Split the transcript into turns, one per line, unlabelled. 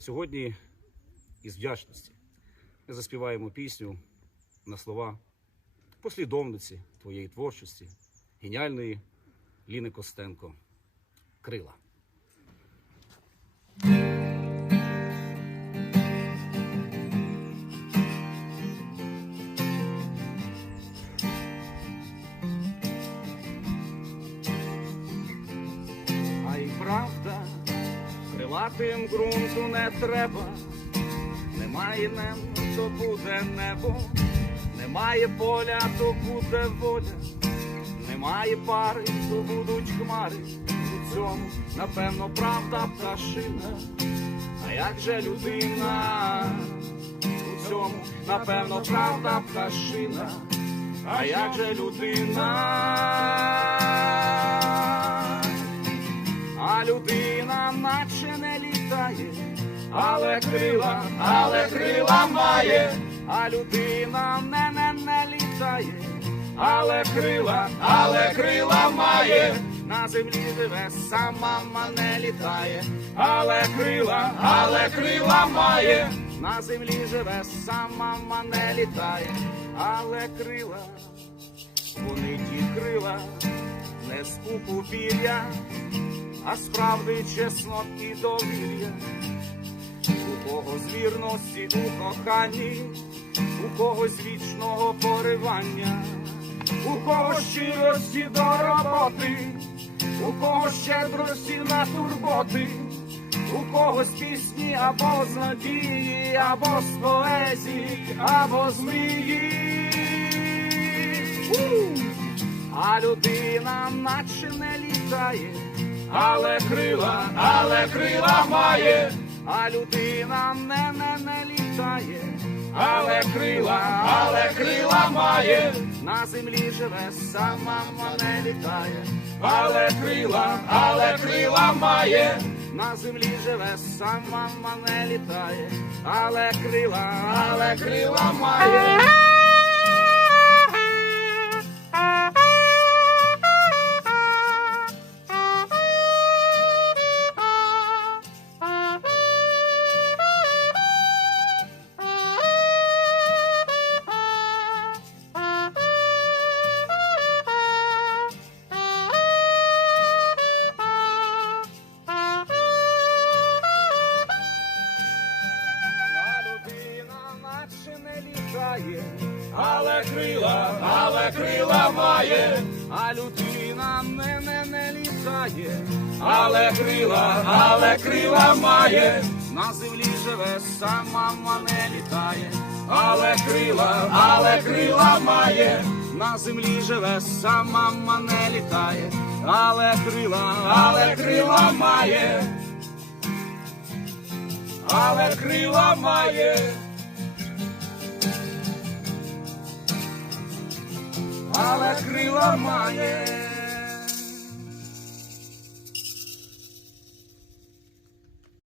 Сьогодні із вдячності ми заспіваємо пісню на слова послідовниці твоєї творчості, геніальної Ліни Костенко. Крила. А й правда, крилатим ґрунту не треба, немає небо, то буде небо, немає поля, то буде воля, немає пари, то будуть хмари. У цьому, напевно, правда пташина. А як же людина? У цьому, напевно, правда пташина. А як же людина? Наче не літає, але крила, але крила має, а людина не не не літає, але крила, але крила має, на землі живе, сама ма не літає, але крила, але крила має, на землі живе, сама ма не літає, але крила, вони ті крила, не з пупу пір'я, а справди чеснот і довір'я, у когось вірності у коханні, у когось вічного поривання, у когось щирості до роботи, у когось щедрості на турботи, у когось пісні або з надії, або з поезії, або з мрії. А людина наче не літає, але крила, але крила має, а людина не не не літає, але крила, але крила має, на землі живе, сама не літає, але крила, але крила має, на землі живе, сама ма не літає, але крила, але крила має. Літає, але крила, але крила має, а людина не не не літає, але крила, але крила має, на землі живе, сама ма не літає, але крила, але крила має, на землі живе, сама ма не літає, але крила, але крила має але крила має. Але крила має.